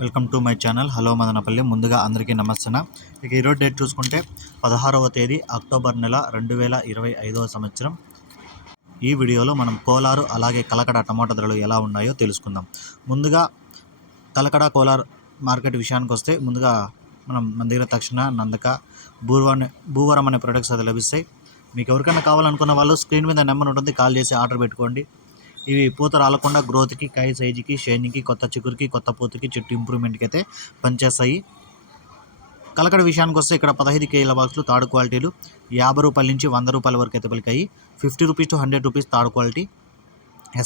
Welcome to my channel. Hello Madanapalle. ముందుగా అందరికీ నమస్తే ఇక ఈరోజు డేట్ చూసుకుంటే పదహారవ తేదీ అక్టోబర్ నెల రెండు వేల ఇరవై ఐదవ సంవత్సరం. ఈ వీడియోలో మనం కోలారు అలాగే కలకడ టమాటా ధరలు ఎలా ఉన్నాయో తెలుసుకుందాం. ముందుగా కలకడ కోలార్ మార్కెట్ విషయానికి వస్తే ముందుగా మనం మన దగ్గర తక్షణ నందక భూర్వాణి భూవరం అనే ప్రొడక్ట్స్ అది లభిస్తాయి. మీకు ఎవరికైనా కావాలనుకున్న వాళ్ళు స్క్రీన్ మీద నెంబర్ ఉంటుంది కాల్ చేసి ఆర్డర్ పెట్టుకోండి. ఇవి పూత రాలకుండా గ్రోత్కి కాయ సైజుకి షైనింగ్కి కొత్త చిగురికి కొత్త పూతకి చెట్టు ఇంప్రూవ్మెంట్కి అయితే పనిచేస్తాయి. కలకడ విషయానికి వస్తే ఇక్కడ పదహైదు కేజీల బాక్సులు థర్డ్ క్వాలిటీలు యాభై రూపాయల నుంచి వంద రూపాయల వరకు అయితే పలికాయి. Fifty rupees to hundred rupees third quality.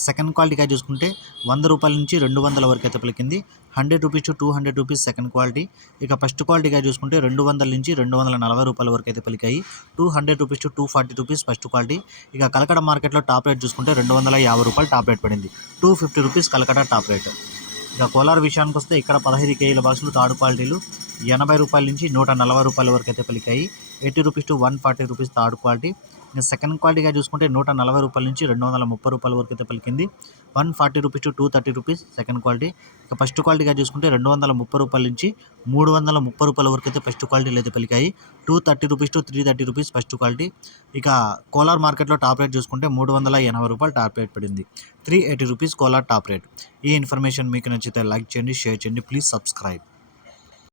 Second క్వాలిటీగా చూసుకుంటే వంద రూపాయల నుంచి రెండు వందల వరకు అయితే పలికింది. Hundred rupees to two hundred rupees second quality. ఇక ఫస్ట్ క్వాలిటీగా చూసుకుంటే రెండు వందల నుంచి రెండు వందల నలభై రూపాయల వరకు అయితే పలికాయి. Two hundred rupees to two forty rupees first quality. ఇక కలకడ మార్కెట్లో టాప్ రేట్ చూసుకుంటే రెండు వందల యాభై రూపాయలు టాప్ రేట్ పడింది. Two fifty rupees Kalakada top rate. ఇక కోలార్ విషయానికి వస్తే ఇక్కడ పదహైదు కేజీల బాక్సులు థర్డ్ క్వాలిటీలు. ఎనభై రూపాయల నుంచి నూట నలభై రూపాయల వరకు అయితే పలికాయి. Eighty rupees to one forty rupees third quality. ఇంకా సెకండ్ క్వాలిటీగా చూసుకుంటే నూట నలభై రూపాయల నుంచి రెండు వందల ముప్పై రూపాయల వరకు అయితే పలికింది. One forty rupees to two thirty rupees second quality. ఇక ఫస్ట్ క్వాలిటీగా చూసుకుంటే రెండు వందల ముప్పై రూపాయల నుంచి మూడు వందల ముప్పై రూపాయల వరకు అయితే ఫస్ట్ క్వాలిటీలు అయితే పలికాయి. Two thirty rupees to three thirty rupees first quality. ఇక కోలార్ మార్కెట్లో టాప్ రేట్ చూసుకుంటే మూడు వందల ఎనభై రూపాయలు టాప్ రేట్ పడింది. Three eighty rupees Kolar top rate. ఈ ఇన్ఫర్మేషన్ మీకు నచ్చితే లైక్ చేయండి షేర్ చేయండి. Please subscribe.